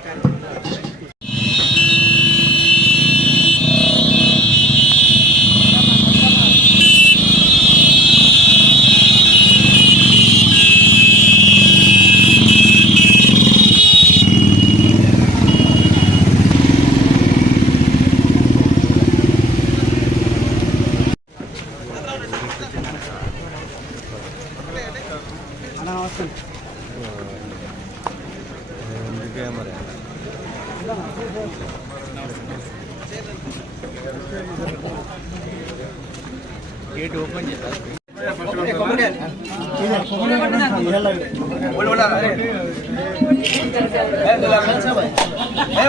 Carolina.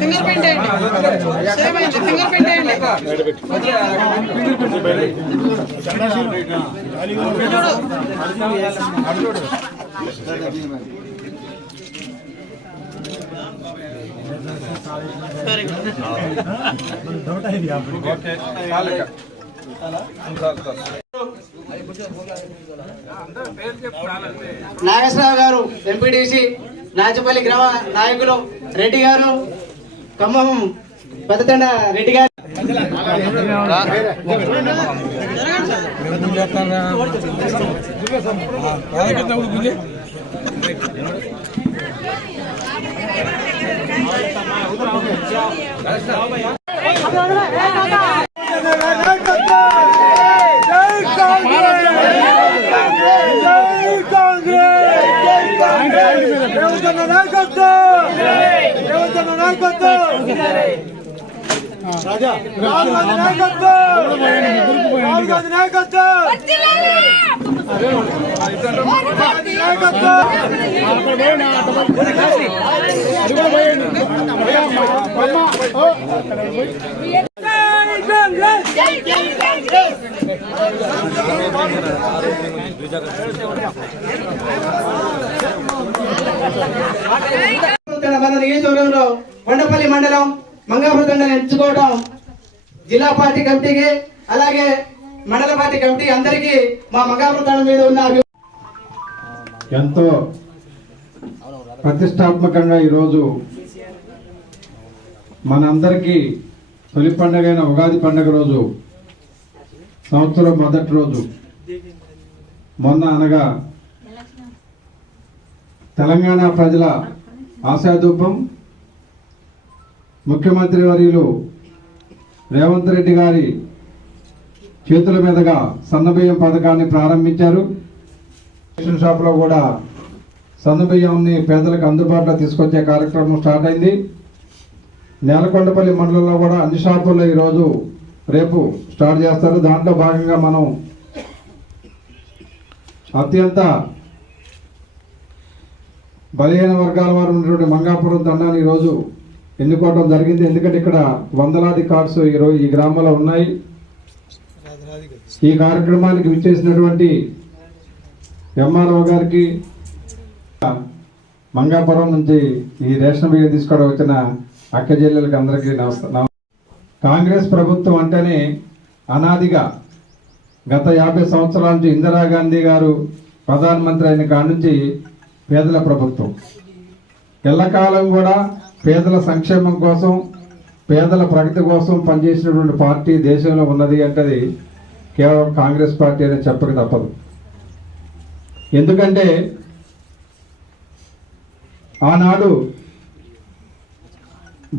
Finger print వేయండి అయింది finger print వేయండి నాగేశ్వరరావు గారు ఎంపీడీసీ నాచపల్లి గ్రామ నాయకులు రెడ్డి గారు ఖమ్మం పెద్దతండ రెడ్డి గారు. నాయకత్వం! రాహుల్ గాంధీ నాయకత్వం రాహుల్ గాంధీ నాయకత్వం నాయకత్వం కాంగ్రెస్ మన నియోజకవర్గంలో కొండపల్లి మండలం మంగాపురం ఎంచుకోవడం జిల్లా పార్టీ కమిటీకి అలాగే మండల పార్టీ కమిటీ అందరికీ మా మంగాపురం మీద ఉన్న ఎంతో ప్రతిష్టాత్మకంగా ఈరోజు మనందరికీ తొలి పండుగైన ఉగాది పండుగ రోజు సంవత్సరం మొదటి రోజు. మొన్న అనగా తెలంగాణ ప్రజల ఆశాదూపం ముఖ్యమంత్రి వర్యులు రేవంత్ రెడ్డి గారి చేతుల మీదుగా సన్నబియ్యం పథకాన్ని ప్రారంభించారు. రేషన్ షాప్లో కూడా సన్నబియ్యంని పేదలకు అందుబాటులో తీసుకొచ్చే కార్యక్రమం స్టార్ట్ అయింది. నేలకొండపల్లి మండలంలో కూడా అన్ని షాపుల్లో ఈరోజు రేపు స్టార్ట్ చేస్తారు. దాంట్లో భాగంగా మనం అత్యంత బలహీన వర్గాల వారు ఉన్నటువంటి మంగాపురం తండాన్ని ఈరోజు ఎన్నుకోవడం జరిగింది. ఎందుకంటే ఇక్కడ వందలాది కార్డ్స్ ఈరోజు ఈ గ్రామంలో ఉన్నాయి. ఈ కార్యక్రమానికి విచ్చేసినటువంటి ఎంఆర్ఓ గారికి మంగాపురం నుంచి ఈ రేషన్ బియ్యం తీసుకోవడం వచ్చిన అక్క చెల్లెలకి అందరికీ నమస్కారం కాంగ్రెస్ ప్రభుత్వం అంటేనే అనాదిగా గత యాభై సంవత్సరాల నుంచి ఇందిరాగాంధీ గారు ప్రధానమంత్రి అయిన కాడి నుంచి పేదల ప్రభుత్వం. ఎల్లకాలం కూడా పేదల సంక్షేమం కోసం పేదల ప్రగతి కోసం పనిచేసినటువంటి పార్టీ దేశంలో ఉన్నది అంటే కేవలం కాంగ్రెస్ పార్టీ అని చెప్పక తప్పదు. ఎందుకంటే ఆనాడు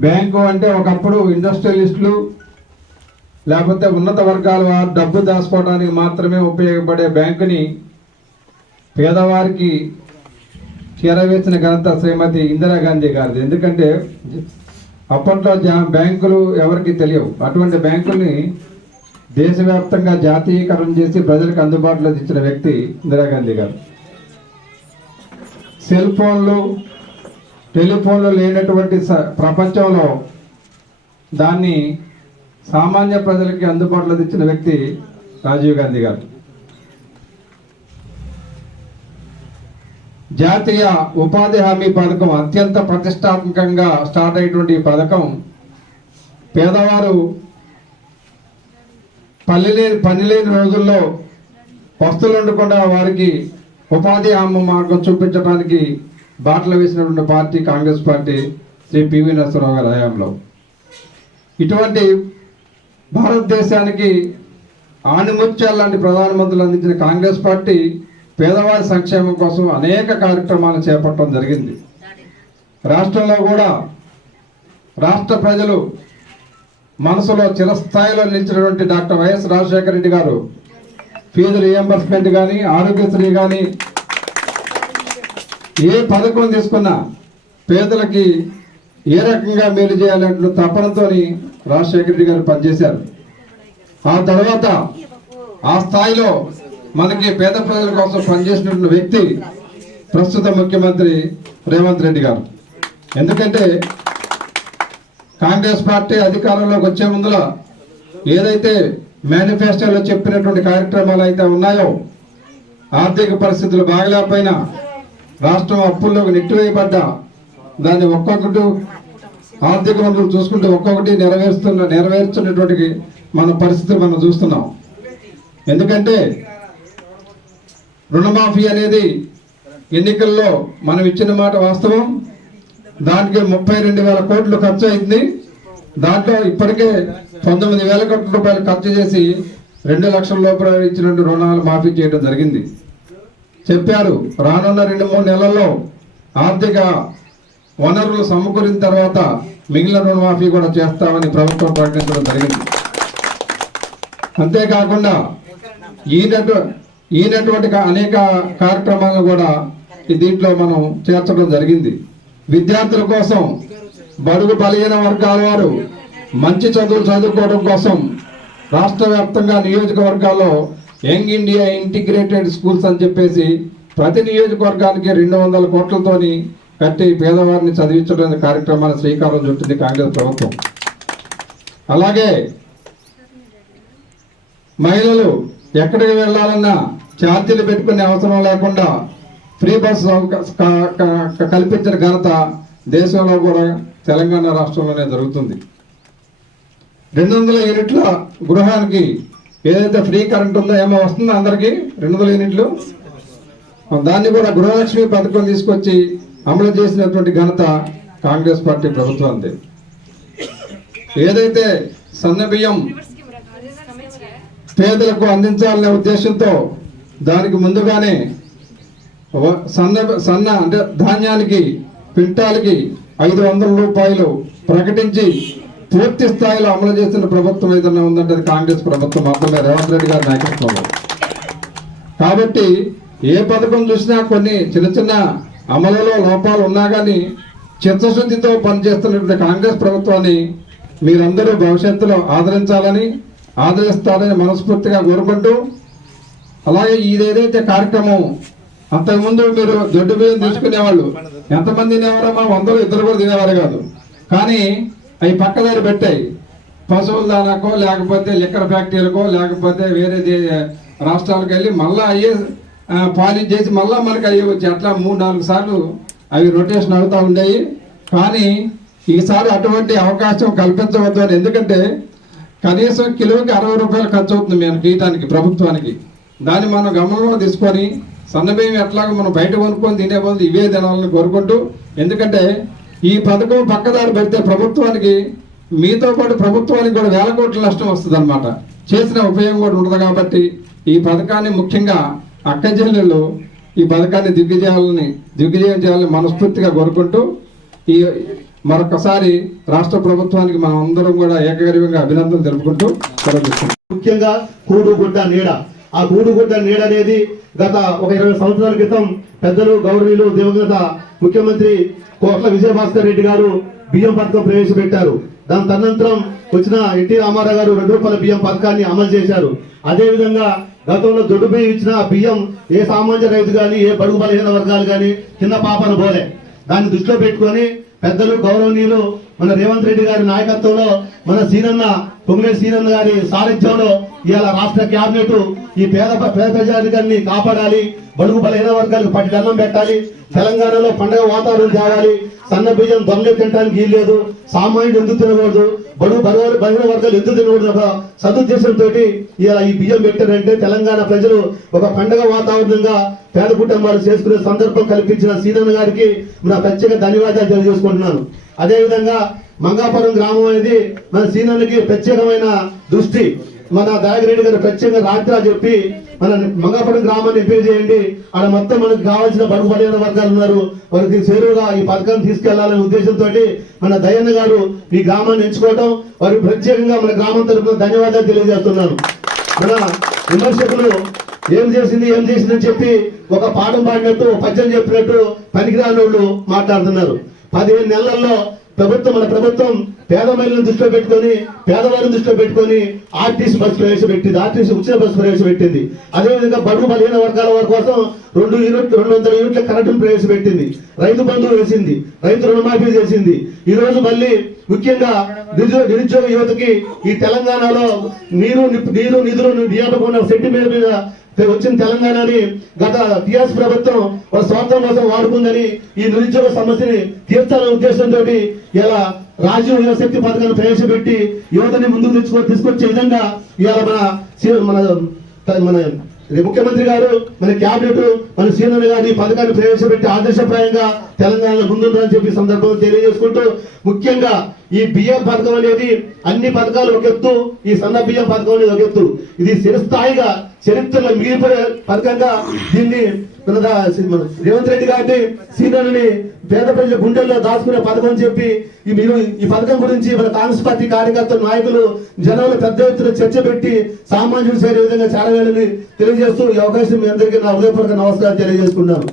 బ్యాంకు అంటే ఒకప్పుడు ఇండస్ట్రియలిస్టులు లేకపోతే ఉన్నత వర్గాల వారు డబ్బు దాచుకోవడానికి మాత్రమే ఉపయోగపడే బ్యాంకుని పేదవారికి చేరవేసిన ఘనత శ్రీమతి ఇందిరాగాంధీ గారిది. ఎందుకంటే అప్పట్లో జా బ్యాంకులు ఎవరికి తెలియవు. అటువంటి బ్యాంకుల్ని దేశవ్యాప్తంగా జాతీయకరణ చేసి ప్రజలకు అందుబాటులో తెచ్చిన వ్యక్తి ఇందిరాగాంధీ గారు. సెల్ ఫోన్లు టెలిఫోన్లు లేనటువంటి స- ప్రపంచంలో దాన్ని సామాన్య ప్రజలకి అందుబాటులో తెచ్చిన వ్యక్తి రాజీవ్ గాంధీ గారు. జాతీయ ఉపాధి హామీ పథకం అత్యంత ప్రతిష్టాత్మకంగా స్టార్ట్ అయ్యేటువంటి ఈ పథకం పేదవారు పల్లె లేని పని లేని రోజుల్లో వస్తువులు ఉండకుండా వారికి ఉపాధి హామీ మార్గం చూపించడానికి బాటలు వేసినటువంటి party Congress party Shri PV Narasimha Rao garu హయాంలో. ఇటువంటి భారతదేశానికి ఆణిముత్యాలు లాంటి ప్రధానమంత్రులు అందించిన కాంగ్రెస్ పార్టీ పేదవారి సంక్షేమం కోసం అనేక కార్యక్రమాలు చేపట్టడం జరిగింది. రాష్ట్రంలో కూడా రాష్ట్ర ప్రజలు మనసులో చిరస్థాయిలో నిలిచినటువంటి డాక్టర్ వైఎస్ రాజశేఖర రెడ్డి గారు ఫీజు రియంబర్స్మెంట్ కానీ ఆరోగ్యశ్రీ కానీ ఏ పథకం తీసుకున్నా పేదలకి ఏ రకంగా మేలు చేయాలంటే తపనతో రాజశేఖర రెడ్డి గారు పనిచేశారు. ఆ తర్వాత ఆ స్థాయిలో మనకి పేద ప్రజల కోసం పనిచేసినటువంటి వ్యక్తి ప్రస్తుత ముఖ్యమంత్రి రేవంత్ రెడ్డి గారు. ఎందుకంటే కాంగ్రెస్ పార్టీ అధికారంలోకి వచ్చే ముందుల ఏదైతే మేనిఫెస్టోలో చెప్పినటువంటి కార్యక్రమాలు అయితే ఉన్నాయో ఆర్థిక పరిస్థితులు బాగలేకపోయినా రాష్ట్రం అప్పుల్లోకి నెట్టివేయబడ్డా దాన్ని ఒక్కొక్కటి ఆర్థిక వనరులు చూసుకుంటే ఒక్కొక్కటి నెరవేరుస్తున్న నెరవేర్చున్నటువంటి మన పరిస్థితులు మనం చూస్తున్నాం. ఎందుకంటే రుణమాఫీ అనేది ఎన్నికల్లో మనం ఇచ్చిన మాట వాస్తవం. దానికి ముప్పై రెండు వేల కోట్లు ఖర్చు అయింది. దాంట్లో ఇప్పటికే పంతొమ్మిది వేల కోట్ల రూపాయలు ఖర్చు చేసి రెండు లక్షల లోపల ఇచ్చినట్టు రుణాలు మాఫీ చేయడం జరిగింది. చెప్పారు రానున్న రెండు మూడు నెలల్లో ఆర్థిక వనరులు సమకూరిన తర్వాత మిగిలిన రుణమాఫీ కూడా చేస్తామని ప్రభుత్వం ప్రకటించడం జరిగింది. అంతేకాకుండా ఈనటు ఈనటువంటి అనేక కార్యక్రమాలను కూడా దీంట్లో మనం చేర్చడం జరిగింది. విద్యార్థుల కోసం బడుగు బలహీన వర్గాల వారు మంచి చదువులు చదువుకోవడం కోసం రాష్ట్ర వ్యాప్తంగా నియోజకవర్గాల్లో యంగ్ ఇండియా ఇంటిగ్రేటెడ్ స్కూల్స్ అని చెప్పేసి ప్రతి నియోజకవర్గానికి రెండు వందల కోట్లతోని కట్టి పేదవారిని చదివించడం కార్యక్రమాన్ని శ్రీకారం చుట్టింది కాంగ్రెస్ ప్రభుత్వం. అలాగే మహిళలు ఎక్కడికి వెళ్ళాలన్నా ఛార్జీలు పెట్టుకునే అవసరం లేకుండా ఫ్రీ బస్ క- కల్పించిన ఘనత దేశంలో కూడా తెలంగాణ రాష్ట్రంలోనే జరుగుతుంది. రెండు వందల యూనిట్ల గృహానికి ఏదైతే ఫ్రీ కరెంట్ ఉందో ఏమో వస్తుందో అందరికీ? రెండు వందల యూనిట్లు దాన్ని కూడా గృహలక్ష్మి పథకం తీసుకొచ్చి అమలు చేసినటువంటి ఘనత కాంగ్రెస్ పార్టీ ప్రభుత్వానికి ఏదైతే సన్న బియ్యం పేదలకు అందించాలనే ఉద్దేశంతో దానికి ముందుగానే సన్న సన్న అంటే ధాన్యానికి క్వింటాల్కి ఐదు వందల రూపాయలు ప్రకటించి పూర్తి స్థాయిలో అమలు చేసిన ప్రభుత్వం ఏదైనా ఉందంటే అది కాంగ్రెస్ ప్రభుత్వం మాత్రమే. రేవంత్ రెడ్డి గారి నాయకత్వంలో. కాబట్టి ఏ పథకం చూసినా కొన్ని చిన్న చిన్న అమలులో లోపాలు ఉన్నా కానీ చిత్తశుద్ధితో పనిచేస్తున్నటువంటి కాంగ్రెస్ ప్రభుత్వాన్ని మీరందరూ భవిష్యత్తులో ఆదరించాలని ఆదరిస్తారని మనస్ఫూర్తిగా కోరుకుంటూ అలాగే ఇదేదైతే కార్యక్రమం అంతకుముందు మీరు దొడ్డు బియ్యం తీసుకునేవాళ్ళు ఎంతమంది తినేవారమ్మా వందలు ఇద్దరు కూడా తినేవారు కాదు. కానీ అవి పక్కదారి పెట్టాయి. పశువుల దానాకో లేకపోతే లిక్కర్ ఫ్యాక్టరీలకో లేకపోతే వేరే రాష్ట్రాలకు వెళ్ళి మళ్ళీ అయ్యే పాలిష్ చేసి మళ్ళీ మనకి అయ్యి వచ్చి అట్లా మూడు నాలుగు సార్లు అవి రొటేషన్ అవుతూ ఉండేవి కానీ ఈసారి అటువంటి అవకాశం కల్పించవద్దు అని. ఎందుకంటే కనీసం కిలోకి అరవై రూపాయలు ఖర్చు అవుతుంది మేము గీయటానికి ప్రభుత్వానికి. దాన్ని మనం గమనంలో తీసుకొని సన్నబియ్యం ఎట్లాగో మనం బయట కొనుక్కొని తినే బదులు ఇవే తినాలని కోరుకుంటూ ఎందుకంటే ఈ పథకం పక్కదారి పెడితే ప్రభుత్వానికి మీతో పాటు ప్రభుత్వానికి కూడా వేల కోట్ల నష్టం వస్తుంది చేసిన ఉపయోగం కూడా ఉండదు కాబట్టి ఈ పథకాన్ని ముఖ్యంగా అక్క చెల్లెళ్ళు ఈ పథకాన్ని దిగ్విజయాలని దిగ్విజయం చేయాలని మనస్ఫూర్తిగా కోరుకుంటూ ఈ మరొకసారి రాష్ట్ర ప్రభుత్వానికి మనం అందరం కూడా ఏకగ్రీవంగా అభినందనలు తెలుపుకుంటూ ముఖ్యంగా కూడు ముఖ్యంగా కూడుగుడ్డ నీడ. ఆ గూడుగుడ్డ నీడ అనేది గత ఒక ఇరవై సంవత్సరాల క్రితం పెద్దలు గౌరవీయులు దివంగత ముఖ్యమంత్రి కోట్ల విజయభాస్కర్ రెడ్డి గారు బియ్యం పథకం ప్రవేశపెట్టారు. దాని తదనంతరం వచ్చిన ఎన్టీ రామారావు గారు రెండు రూపాయల బియ్యం పథకాన్ని అమలు చేశారు. అదే విధంగా గతంలో దొడ్డు బియ్యం ఇచ్చిన బియ్యం ఏ సామాన్య రైతు కానీ ఏ బడుగు బలహీన వర్గాలు కానీ కింద పాపను పోలే దాన్ని దృష్టిలో పెట్టుకొని పెద్దలు గౌరవనీయులు మన రేవంత్ రెడ్డి గారి నాయకత్వంలో మన సీనన్న పొంగిరెడ్డి సీనన్న గారి సారథ్యంలో ఇవాళ రాష్ట్ర క్యాబినెట్ ఈ పేద పేద ప్రజాధికారిని కాపాడాలి. బడుగు బలహీన వర్గాలకు పట్టి దండం పెట్టాలి. తెలంగాణలో పండగ వాతావరణం తేవాలి సన్న బియ్యం దొంగలు తినడానికి వీల్లేదు. సామాన్యుడు ఎందుకు తినకూడదు? బడుగు బలహీన బలహీన వర్గాలు ఎందుకు తినకూడదు ఒక సదుద్దేశంతో ఇలా ఈ బియ్యం పెట్టారంటే తెలంగాణ ప్రజలు ఒక పండగ వాతావరణంగా పేద కుటుంబాలు చేసుకునే సందర్భం కల్పించిన సీనన్న గారికి నా ప్రత్యేక ధన్యవాదాలు తెలియజేసుకుంటున్నాను. అదేవిధంగా మంగాపురం గ్రామం అనేది మన సీనన్నకి ప్రత్యేకమైన దృష్టి. మన దాగిరెడ్డి గారు ప్రత్యేకంగా రాత్రి చెప్పి మన మంగాపురం గ్రామాన్ని ఎంపిక చేయండి. ఆడ మొత్తం మనకు కావాల్సిన బడుగు పడిన వర్గాలు ఉన్నారు. వారికి చేరువుగా ఈ పథకాన్ని తీసుకెళ్ళాలనే ఉద్దేశంతో మన దయన్న గారు ఈ గ్రామాన్ని ఎంచుకోవడం వారికి ప్రత్యేకంగా మన గ్రామం తరపున ధన్యవాదాలు తెలియజేస్తున్నాను. మన విమర్శకులు ఏం చేసింది ఏం చేసింది అని చెప్పి ఒక పాఠం పాడినట్టు పద్యం చెప్పినట్టు పనికిరాని వాళ్ళు మాట్లాడుతున్నారు. పదిహేను నెలల్లో ప్రభుత్వం మన ప్రభుత్వం పేద మహిళలను దృష్టిలో పెట్టుకొని పేదవారిని దృష్టిలో పెట్టుకొని ఆర్టీసీ బస్సు ప్రవేశపెట్టింది ఆర్టీసీ ఉచిత బస్సు ప్రవేశపెట్టింది అదేవిధంగా బడుగు బలహీన వర్గాల వారి కోసం రెండు యూనిట్ రెండు వందల యూనిట్ల కరెంటును ప్రవేశపెట్టింది రైతు బంధువు వేసింది రైతు రుణమాఫీ చేసింది ఈ రోజు మళ్ళీ ముఖ్యంగా నిరుద్యోగ నిరుద్యోగ యువతకి ఈ తెలంగాణలో నీరు నీరు నిధులు నియామకం సెంటిమీటర్ మీద వచ్చిన తెలంగాణని గత టిఆర్ఎస్ ప్రభుత్వం వాళ్ళ స్వార్థం కోసం వాడుకుందని ఈ నిరుద్యోగ సమస్యని తీర్చాలనే ఉద్దేశంతో ఇలా రాజీవ్ యువశక్తి పథకాన్ని ప్రవేశపెట్టి యువతని ముందుకు తెచ్చుకో తీసుకొచ్చే విధంగా ఇవాళ మన మన మన ముఖ్యమంత్రి గారు మన క్యాబినెట్ మన సీనియర్ గారు ఈ పథకాన్ని ప్రవేశపెట్టి ఆదర్శప్రాయంగా తెలంగాణలో ముందుందని చెప్పి సందర్భంలో తెలియజేసుకుంటూ ముఖ్యంగా ఈ బియ్యం పథకం అనేది అన్ని పథకాలు ఒక ఎత్తు ఈ సన్న బియ్యం పథకం అనేది ఒక ఎత్తు. ఇది చిరస్థాయిగా చరిత్రలో మిగిలిపోయే పథకంగా దీన్ని మన రేవంత్ రెడ్డి గారిని సీనియర్ని పేద ప్రజల గుండెల్లో దాచుకునే పథకం అని చెప్పి ఈ మీరు ఈ పథకం గురించి మన కాంగ్రెస్ పార్టీ కార్యకర్తలు నాయకులు జనాలు పెద్ద ఎత్తున చర్చ పెట్టి సామాన్యులు చేరే విధంగా చేరవేయాలని తెలియజేస్తూ ఈ అవకాశం మీ అందరికీ నా హృదయపూర్వక నమస్కారం తెలియజేసుకున్నాను